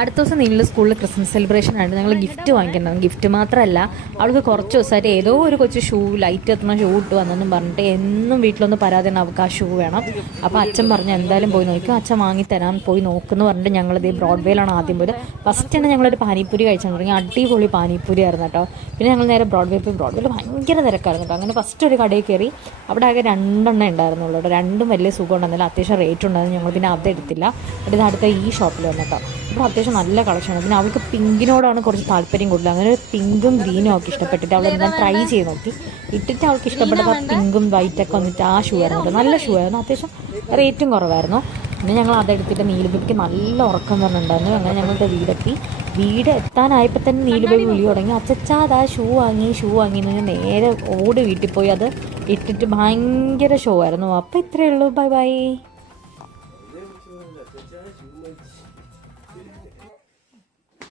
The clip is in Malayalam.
അടുത്ത ദിവസം നീല സ്കൂളിൽ ക്രിസ്മസ് സെലിബ്രേഷൻ ആയിട്ട് ഞങ്ങൾ ഗിഫ്റ്റ് വാങ്ങിക്കണം. ഗിഫ്റ്റ് മാത്രമല്ല, അവൾക്ക് കുറച്ച് ദിവസമായിട്ട് ഏതോ ഒരു കൊച്ചു ഷൂ ലൈറ്റ് എത്തുന്ന ഷൂ ഇട്ട് വന്നെന്നും പറഞ്ഞിട്ട് എന്നും വീട്ടിലൊന്ന് പരാതിയാണ് അവൾക്ക് ആ ഷൂ വേണം. അപ്പോൾ അച്ഛൻ പറഞ്ഞു എന്തായാലും പോയി നോക്കും, അച്ഛൻ വാങ്ങിത്തരാൻ പോയി നോക്കുന്നു പറഞ്ഞിട്ട് ഞങ്ങളിത് ബ്രോഡ്വേയിലാണ് ആദ്യം പോയത്. ഫസ്റ്റ് തന്നെ ഞങ്ങളൊരു പാനിപ്പൂരി കഴിച്ചാൽ തുടങ്ങി. അടിപൊളി പാനിപ്പൂരി ആയിരുന്നു കേട്ടോ. പിന്നെ ഞങ്ങൾ നേരെ ബ്രോഡ്വേ പോയി. ബ്രോഡ്വേയിൽ ഭയങ്കര തിരക്കായിരുന്നു കേട്ടോ. അങ്ങനെ ഫസ്റ്റ് ഒരു കടയിൽ കയറി. അവിടെ ആകെ 2 എണ്ണേ ഉണ്ടായിരുന്നുള്ളൂ കേട്ടോ. രണ്ടും വലിയ സുഖം ഉണ്ടായിരുന്നില്ല, അത്യാവശ്യം റേറ്റ് ഉണ്ടായിരുന്നു. ഞങ്ങൾ പിന്നെ അതെടുത്തില്ല. ഇത് അടുത്ത ഈ ഷോപ്പിൽ വന്നു കേട്ടോ. അപ്പോൾ അത്യാവശ്യം നല്ല കളക്ഷനാണ്. പിന്നെ അവൾക്ക് പിങ്കിനോടാണ് കുറച്ച് താല്പര്യം കൂടുതൽ. അങ്ങനെ പിങ്കും ഗ്രീനും അവൾക്ക് ഇഷ്ടപ്പെട്ടിട്ട് അവൾ എന്താ ട്രൈ ചെയ്ത് നോക്കി. ഇട്ടിട്ട് അവൾക്ക് ഇഷ്ടപ്പെട്ടപ്പോൾ പിങ്കും വൈറ്റൊക്കെ വന്നിട്ട് ആ ഷൂ ആയിരുന്നു. നല്ല ഷൂ ആയിരുന്നു, അത്യാവശ്യം റേറ്റും കുറവായിരുന്നു. പിന്നെ ഞങ്ങൾ അതെടുത്തിട്ട് നീലുബേബിക്ക് നല്ല ഉറക്കം പറഞ്ഞിട്ടുണ്ടായിരുന്നു. അങ്ങനെ ഞങ്ങളുടെ വീട് എത്താനായപ്പോൾ തന്നെ നീലുബേബി വിളി തുടങ്ങി, അച്ചച്ചാ അതാ ഷൂ വാങ്ങി എന്ന് നേരെ ഓടി വീട്ടിൽ പോയി അത് ഇട്ടിട്ട് ഭയങ്കര ഷോ ആയിരുന്നു. അപ്പോൾ ഇത്രയേ ഉള്ളൂ. Bye bye.